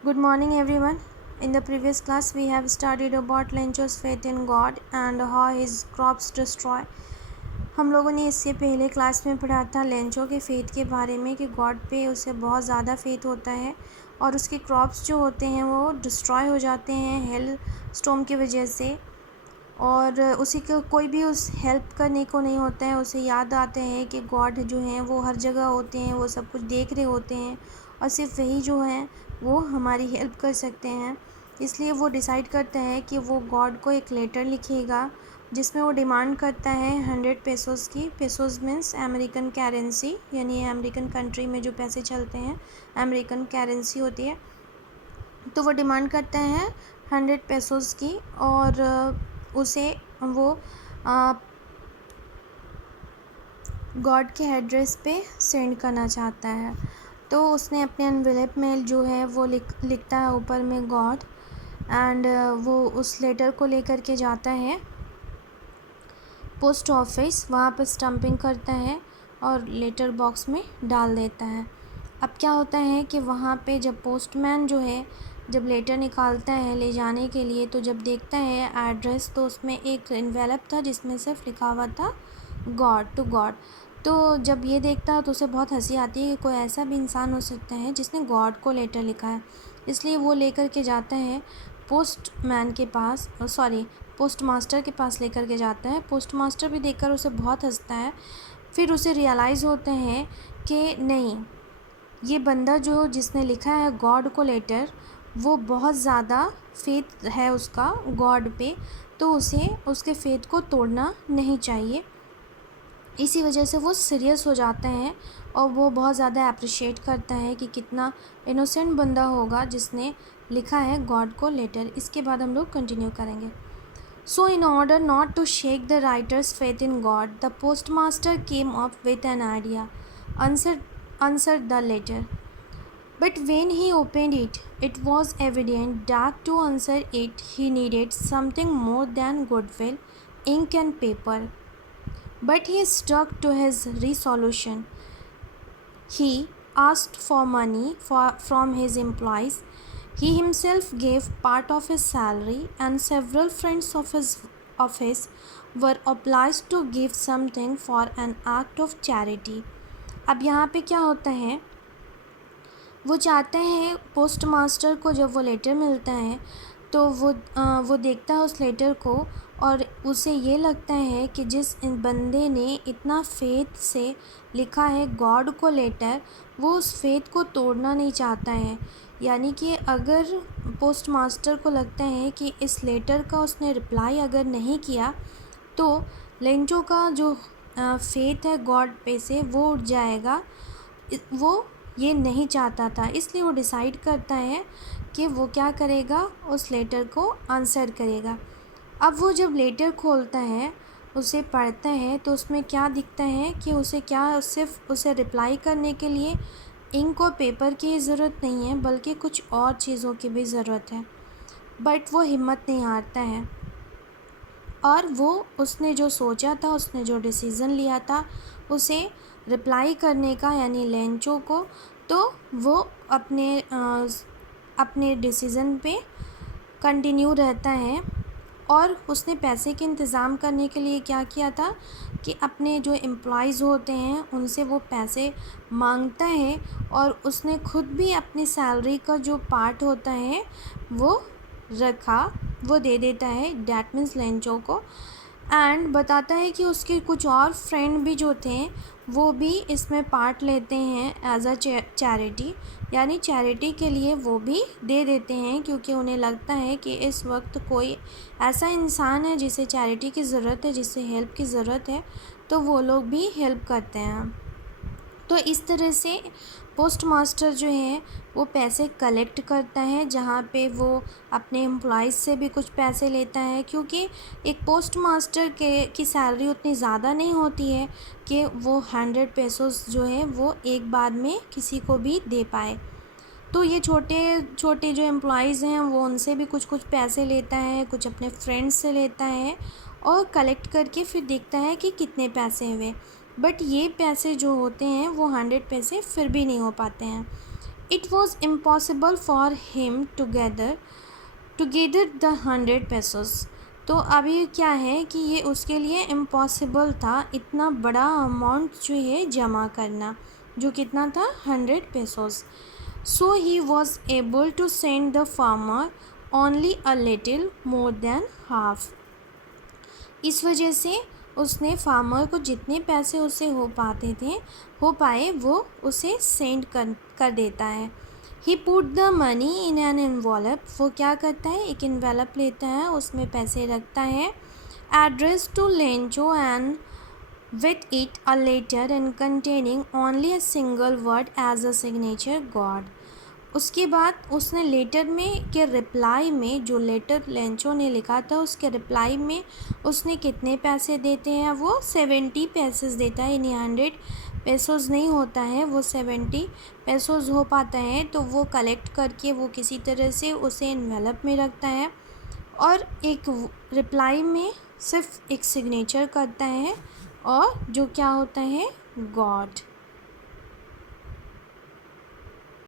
Good morning, everyone. In the previous class, we have studied about Lencho's faith in God and how his crops destroy. हम लोगों ने इससे पहले class में पढ़ा था लेंचो के फेथ के बारे में कि गॉड पे उसे बहुत ज़्यादा फेथ होता है और उसके क्रॉप्स जो होते हैं वो डिस्ट्रॉय हो जाते हैं हेल स्टॉर्म की वजह से। और उसी को कोई भी उस हेल्प करने को नहीं होता है। उसे याद आते हैं कि गॉड जो हैं वो हर जगह होते हैं, वो सब कुछ देख रहे होते हैं और सिर्फ वही जो हैं वो हमारी हेल्प कर सकते हैं। इसलिए वो डिसाइड करता है कि वो गॉड को एक लेटर लिखेगा जिसमें वो डिमांड करता है 100 पेसोस की। पेसोस मीन्स अमेरिकन करेंसी, यानी अमेरिकन कंट्री में जो पैसे चलते हैं अमेरिकन करेंसी होती है। तो वो डिमांड करता है 100 पेसोस की और उसे वो गॉड के एड्रेस पे सेंड करना चाहता है। तो उसने अपने एनवेलप में जो है वो लिखता है ऊपर में गॉड एंड वो उस लेटर को लेकर के जाता है पोस्ट ऑफिस। वहाँ पर स्टम्पिंग करता है और लेटर बॉक्स में डाल देता है। अब क्या होता है कि वहाँ पे जब पोस्टमैन जो है जब लेटर निकालता है ले जाने के लिए, तो जब देखता है एड्रेस तो उसमें एक एनवेलप था जिसमें सिर्फ लिखा हुआ था गॉड टू गॉड। तो जब ये देखता है तो उसे बहुत हंसी आती है कि कोई ऐसा भी इंसान हो सकता है जिसने गॉड को लेटर लिखा है। इसलिए वो लेकर के जाता है पोस्टमैन के पास, पोस्ट मास्टर के पास लेकर के जाता है। पोस्ट मास्टर भी देखकर उसे बहुत हंसता है। फिर उसे रियलाइज़ होते हैं कि नहीं, ये बंदा जो जिसने लिखा है गॉड को लेटर वो बहुत ज़्यादा फेथ है उसका गॉड पे, तो उसे उसके फेथ को तोड़ना नहीं चाहिए। इसी वजह से वो सीरियस हो जाते हैं और वो बहुत ज़्यादा अप्रिशिएट करता है कि कितना इनोसेंट बंदा होगा जिसने लिखा है गॉड को लेटर। इसके बाद हम लोग कंटिन्यू करेंगे। So, in order not to shake the writer's faith in God, the postmaster came up with an idea. Answered the letter. But when he opened it, it was evident that to answer it, he needed something more than goodwill, ink, and paper. But he stuck to his resolution. He asked for money from his employees. He himself gave part of his salary, and several friends of his were obliged to give something for an act of charity. अब यहाँ पे क्या होता है, वो चाहते हैं post master को जब वो लेटर मिलता है तो वो देखता है उस लेटर को और उसे ये लगता है कि जिस बंदे ने इतना फेथ से लिखा है गॉड को लेटर, वो उस फेथ को तोड़ना नहीं चाहता है। यानी कि अगर पोस्ट मास्टर को लगता है कि इस लेटर का उसने रिप्लाई अगर नहीं किया तो लेंचो का जो फेथ है गॉड पे से वो उठ जाएगा। वो ये नहीं चाहता था, इसलिए वो डिसाइड करता है कि वो क्या करेगा, उस लेटर को आंसर करेगा। अब वो जब लेटर खोलता है, उसे पढ़ता है, तो उसमें क्या दिखता है कि उसे सिर्फ उसे रिप्लाई करने के लिए इंक और पेपर की ज़रूरत नहीं है बल्कि कुछ और चीज़ों की भी ज़रूरत है। बट वो हिम्मत नहीं हारता है और वो उसने जो सोचा था, उसने जो डिसीज़न लिया था उसे रिप्लाई करने का, यानी लेंचो को, तो वो अपने डिसीज़न पे कंटिन्यू रहता है। और उसने पैसे के इंतज़ाम करने के लिए क्या किया था कि अपने जो एम्प्लॉइज़ होते हैं उनसे वो पैसे मांगता है और उसने खुद भी अपनी सैलरी का जो पार्ट होता है वो दे देता है, डैट मीन्स लेंचो को। एंड बताता है कि उसके कुछ और फ्रेंड भी जो थे वो भी इसमें पार्ट लेते हैं एज अ चैरिटी, यानी चैरिटी के लिए वो भी दे देते हैं क्योंकि उन्हें लगता है कि इस वक्त कोई ऐसा इंसान है जिसे चैरिटी की ज़रूरत है, जिसे हेल्प की ज़रूरत है, तो वो लोग भी हेल्प करते हैं। तो इस तरह से पोस्ट मास्टर जो है वो पैसे कलेक्ट करता है, जहाँ पे वो अपने एम्प्लॉइज़ से भी कुछ पैसे लेता है क्योंकि एक पोस्ट मास्टर की सैलरी उतनी ज़्यादा नहीं होती है कि वो 100 पेसोस जो है वो एक बार में किसी को भी दे पाए। तो ये छोटे छोटे जो एम्प्लॉइज़ हैं वो उनसे भी कुछ कुछ पैसे लेता है, कुछ अपने फ्रेंड्स से लेता है और कलेक्ट करके फिर देखता है कि कितने पैसे हुए। बट ये पैसे जो होते हैं वो 100 पैसे फिर भी नहीं हो पाते हैं। It was impossible for him to gather the 100 pesos. तो अभी क्या है कि ये उसके लिए इम्पॉसिबल था इतना बड़ा अमाउंट जो है जमा करना, जो कितना था 100 pesos. So he was able to send the farmer only a little more than half. इस वजह से उसने फार्मर को जितने पैसे उसे हो पाए वो उसे सेंड कर देता है. He put the money in an envelope. वो क्या करता है, एक एनवेलप लेता है, उसमें पैसे रखता है. Address to Lencho and with it a letter and containing only a single word as a signature God. उसके बाद उसने लेटर में के रिप्लाई में, जो लेटर लेंचो ने लिखा था उसके रिप्लाई में उसने कितने पैसे देते हैं, वो 70 पैसेस देता है. यानी 100 पेसोज़ नहीं होता है, वो 70 पेसोज़ हो पाता है. तो वो कलेक्ट करके वो किसी तरह से उसे एनवेलप में रखता है और एक रिप्लाई में सिर्फ एक सिग्नेचर करता है, और जो क्या होता है, गॉड.